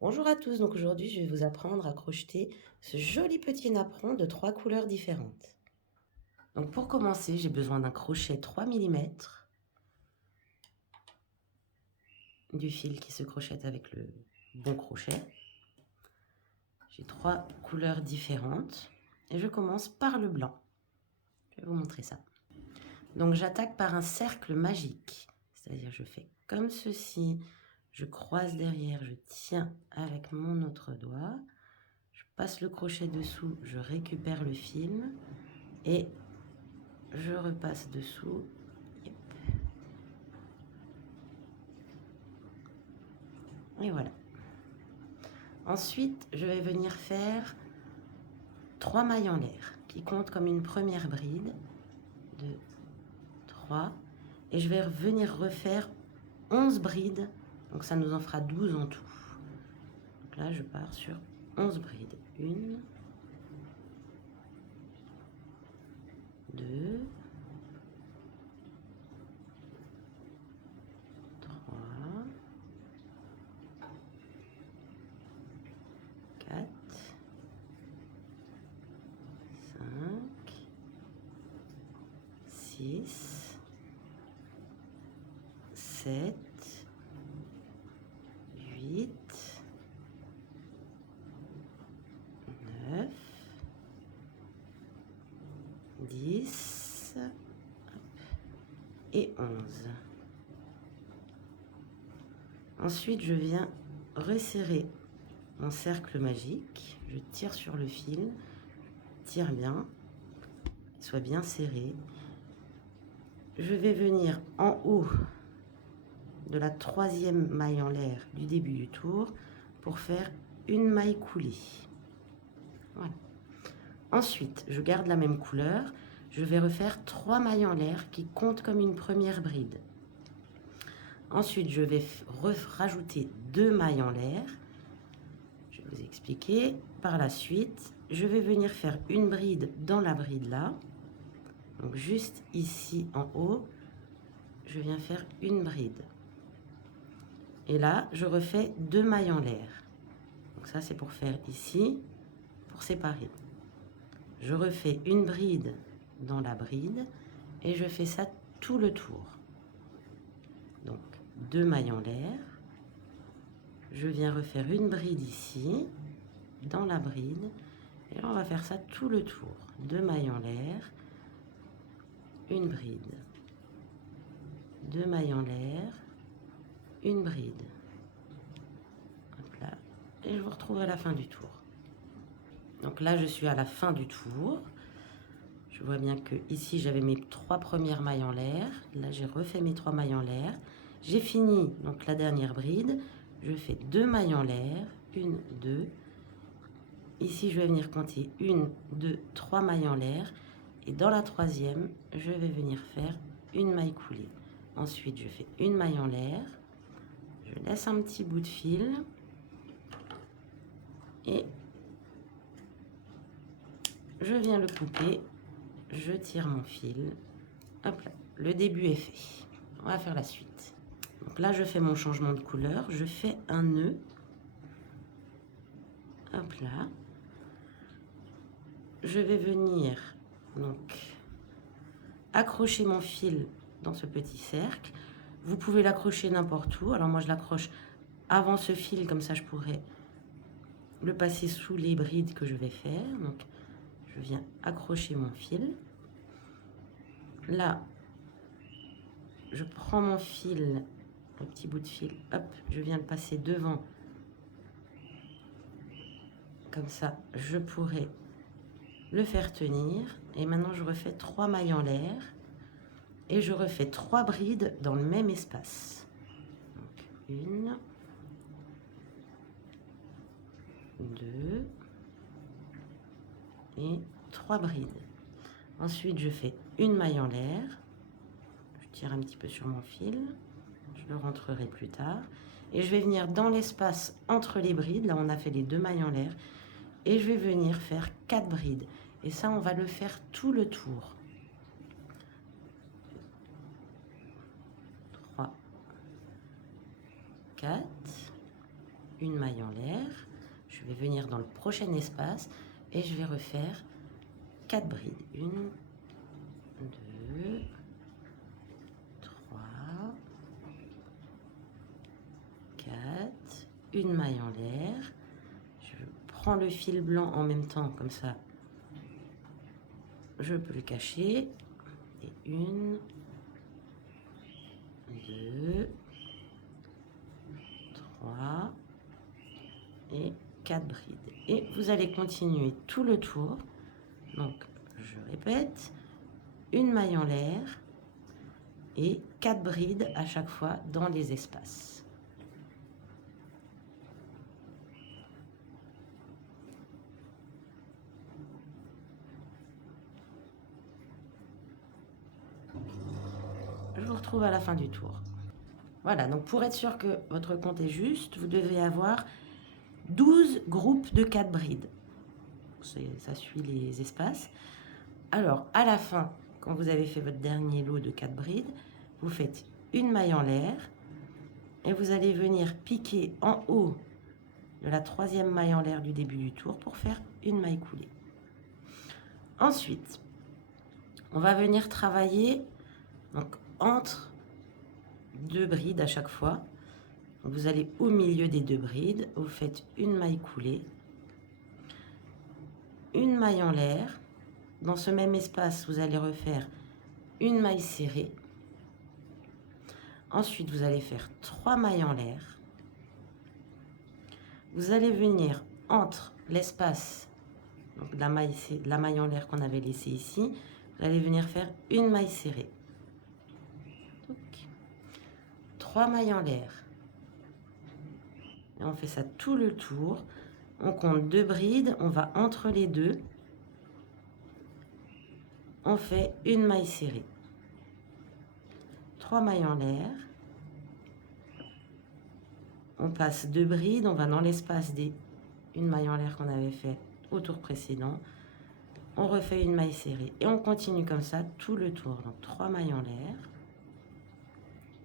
Bonjour à tous, donc aujourd'hui je vais vous apprendre à crocheter ce joli petit napperon de 3 couleurs différentes. Donc pour commencer, j'ai besoin d'un crochet 3 mm, du fil qui se crochette avec le bon crochet. J'ai 3 couleurs différentes et je commence par le blanc. Je vais vous montrer ça. Donc j'attaque par un cercle magique, c'est-à-dire je fais comme ceci, je croise derrière, je tiens avec mon autre doigt, je passe le crochet dessous, je récupère le fil et je repasse dessous. Et voilà. Ensuite, je vais venir faire 3 mailles en l'air qui comptent comme une première bride. 2, 3. Et je vais venir refaire 11 brides. Donc ça nous en fera 12 en tout. Donc là, je pars sur 11 brides. 1, 2, 3, 4, 5, 6, 7, 8, 9, 10 et 11. Ensuite, je viens resserrer mon cercle magique. Je tire sur le fil, tire bien, soit bien serré. Je vais venir en haut de la 3e maille en l'air du début du tour pour faire une maille coulée. Voilà. Ensuite, je garde la même couleur. Je vais refaire 3 mailles en l'air qui comptent comme une première bride. Ensuite, je vais rajouter 2 mailles en l'air. Je vais vous expliquer. Par la suite, je vais venir faire une bride dans la bride là. Donc juste ici en haut, je viens faire une bride. Et là, je refais 2 mailles en l'air. Donc ça, c'est pour faire ici, pour séparer. Je refais une bride dans la bride et je fais ça tout le tour. Donc 2 mailles en l'air. Je viens refaire une bride ici, dans la bride. Et là, on va faire ça tout le tour. 2 mailles en l'air, une bride. 2 mailles en l'air, une bride. Hop là. Et je vous retrouve à la fin du tour. Donc là, je suis à la fin du tour. Je vois bien que ici, j'avais mes 3 premières mailles en l'air. Là, j'ai refait mes 3 mailles en l'air. J'ai fini donc la dernière bride. Je fais 2 mailles en l'air. 1, 2. Ici, je vais venir compter 1, 2, 3 mailles en l'air. Et dans la 3e, je vais venir faire une maille coulée. Ensuite, je fais une maille en l'air. Je laisse un petit bout de fil. Et je viens le couper. Je tire mon fil. Hop là, le début est fait. On va faire la suite. Donc là, je fais mon changement de couleur. Je fais un nœud. Hop là. Je vais venir donc accrocher mon fil dans ce petit cercle. Vous pouvez l'accrocher n'importe où. Alors moi, je l'accroche avant ce fil, comme ça, je pourrais le passer sous les brides que je vais faire. Donc, je viens accrocher mon fil. Là, je prends mon fil, un petit bout de fil, hop, je viens le passer devant. Comme ça, je pourrais le faire tenir. Et maintenant, je refais 3 mailles en l'air. Et je refais 3 brides dans le même espace. Donc, 1, 2 et 3 brides. Ensuite, je fais une maille en l'air. Je tire un petit peu sur mon fil. Je le rentrerai plus tard. Et je vais venir dans l'espace entre les brides. Là, on a fait les 2 mailles en l'air. Et je vais venir faire 4 brides. Et ça, on va le faire tout le tour. 3, 4, une maille en l'air. Je vais venir dans le prochain espace et je vais refaire 4 brides. 1, 2, 3, 4, une maille en l'air. Je prends le fil blanc en même temps, comme ça, je peux le cacher. Et 1, 2, 3 et 4 brides. Et vous allez continuer tout le tour. Donc, je répète, une maille en l'air et 4 brides à chaque fois dans les espaces. Je vous retrouve à la fin du tour. Voilà, donc pour être sûr que votre compte est juste, vous devez avoir 12 groupes de 4 brides. Ça suit les espaces. Alors, à la fin, quand vous avez fait votre dernier lot de 4 brides, vous faites une maille en l'air et vous allez venir piquer en haut de la 3e maille en l'air du début du tour pour faire une maille coulée. Ensuite, on va venir travailler donc, entre 2 brides à chaque fois. Donc, vous allez au milieu des 2 brides, vous faites une maille coulée, une maille en l'air. Dans ce même espace, vous allez refaire une maille serrée. Ensuite, vous allez faire 3 mailles en l'air. Vous allez venir entre l'espace, donc la maille en l'air qu'on avait laissée ici, vous allez venir faire une maille serrée. Donc, 3 mailles en l'air. Et on fait ça tout le tour. On compte 2 brides, on va entre les deux. On fait une maille serrée. 3 mailles en l'air. On passe 2 brides, on va dans l'espace des une maille en l'air qu'on avait fait au tour précédent. On refait une maille serrée et on continue comme ça tout le tour. Donc 3 mailles en l'air.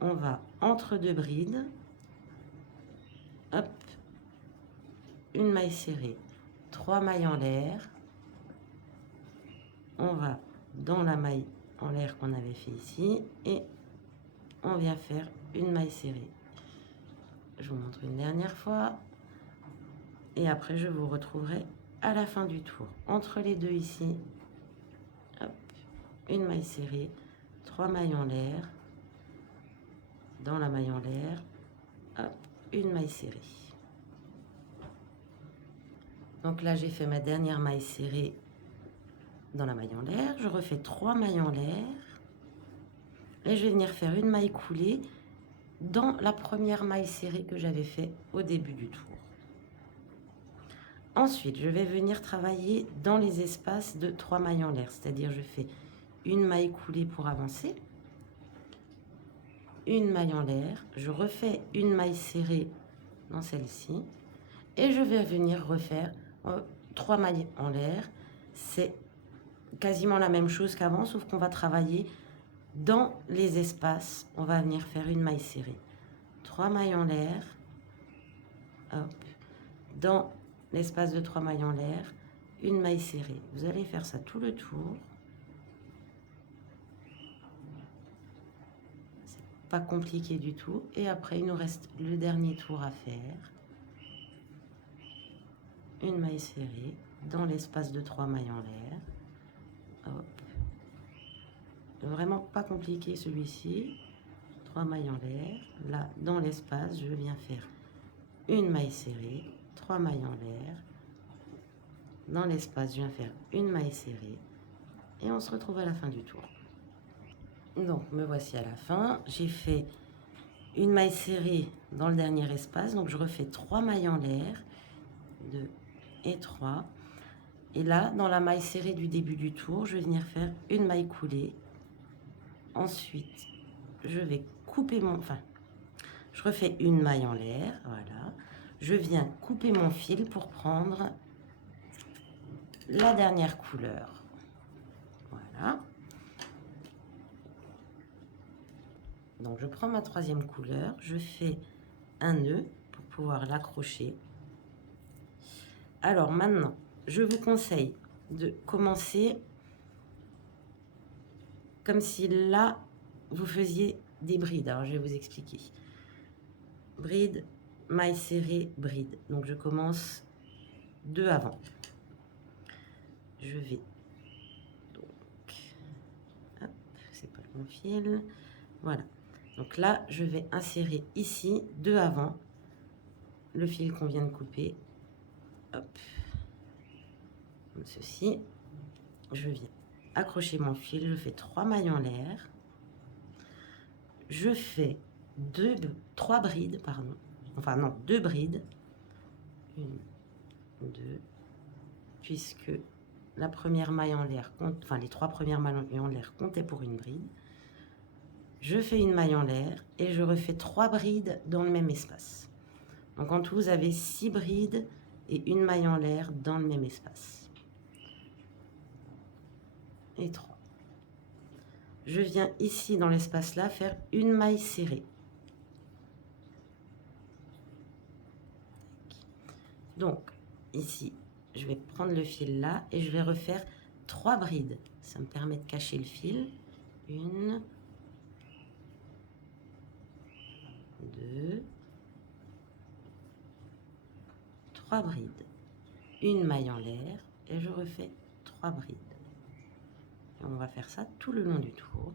On va entre 2 brides. Hop. Une maille serrée. 3 mailles en l'air. On va dans la maille en l'air qu'on avait fait ici et on vient faire une maille serrée. Je vous montre une dernière fois et après je vous retrouverai à la fin du tour. Entre les deux ici, hop, une maille serrée, 3 mailles en l'air, dans la maille en l'air, hop, une maille serrée. Donc là j'ai fait ma dernière maille serrée dans la maille en l'air, je refais 3 mailles en l'air et je vais venir faire une maille coulée dans la première maille serrée que j'avais fait au début du tour. Ensuite, je vais venir travailler dans les espaces de 3 mailles en l'air, c'est-à-dire je fais une maille coulée pour avancer, une maille en l'air, je refais une maille serrée dans celle-ci et je vais venir refaire 3 mailles en l'air. C'est quasiment la même chose qu'avant, sauf qu'on va travailler dans les espaces. On va venir faire une maille serrée, 3 mailles en l'air, hop, dans l'espace de 3 mailles en l'air, une maille serrée. Vous allez faire ça tout le tour. C'est pas compliqué du tout. Et après, il nous reste le dernier tour à faire. Une maille serrée dans l'espace de 3 mailles en l'air. Hop. Vraiment pas compliqué celui-ci. 3 mailles en l'air. Là, dans l'espace, je viens faire une maille serrée, 3 mailles en l'air. Dans l'espace, je viens faire une maille serrée. Et on se retrouve à la fin du tour. Donc, me voici à la fin. J'ai fait une maille serrée dans le dernier espace. Donc, je refais 3 mailles en l'air. 2 et 3. Et là, dans la maille serrée du début du tour, je vais venir faire une maille coulée. Ensuite, je vais couper je refais une maille en l'air, voilà. Je viens couper mon fil pour prendre la dernière couleur. Voilà. Donc, je prends ma 3e couleur, je fais un nœud pour pouvoir l'accrocher. Alors maintenant, je vous conseille de commencer comme si là, vous faisiez des brides. Alors, je vais vous expliquer. Bride, maille serrée, bride. Donc, je commence 2 avant. Je vais donc, hop, c'est pas le bon fil. Voilà. Donc là, je vais insérer ici 2 avant le fil qu'on vient de couper. Hop, comme ceci. Je viens accrocher mon fil, je fais 3 mailles en l'air. Je fais 3 brides, pardon. Enfin non, 2 brides. 1, 2, puisque la première maille en l'air compte, enfin les 3 premières mailles en l'air comptaient pour une bride. Je fais une maille en l'air et je refais 3 brides dans le même espace. Donc en tout, vous avez 6 brides et une maille en l'air dans le même espace. Et 3. Je viens ici dans l'espace là faire une maille serrée. Donc ici, je vais prendre le fil là et je vais refaire 3 brides. Ça me permet de cacher le fil. 1, 2, 3 brides. Une maille en l'air et je refais 3 brides. Et on va faire ça tout le long du tour.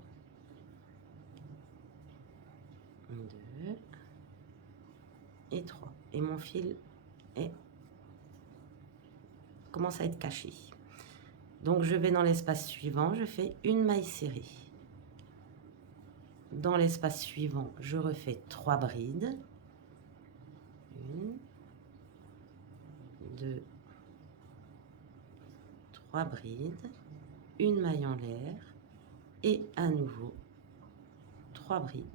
1, 2 et 3. Et mon fil commence à être caché. Donc je vais dans l'espace suivant, je fais une maille serrée. Dans l'espace suivant, je refais 3 brides. 1, 2, 3 brides, une maille en l'air et à nouveau 3 brides.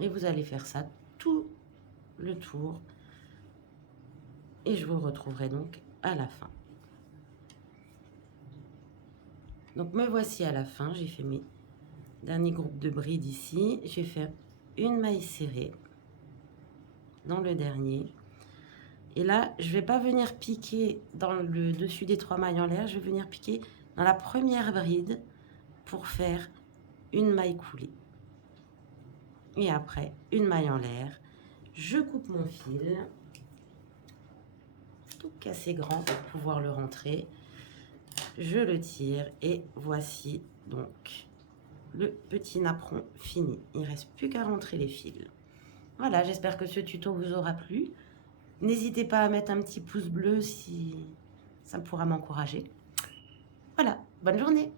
Et vous allez faire ça tout le tour et je vous retrouverai donc à la fin. Donc me voici à la fin, j'ai fait mes derniers groupes de brides ici. Je vais faire une maille serrée dans le dernier. Et là, je ne vais pas venir piquer dans le dessus des 3 mailles en l'air, je vais venir piquer dans la première bride pour faire une maille coulée. Et après, une maille en l'air. Je coupe mon fil, tout assez grand pour pouvoir le rentrer. Je le tire et voici donc le petit napperon fini. Il ne reste plus qu'à rentrer les fils. Voilà, j'espère que ce tuto vous aura plu. N'hésitez pas à mettre un petit pouce bleu si ça pourra m'encourager. Voilà, bonne journée!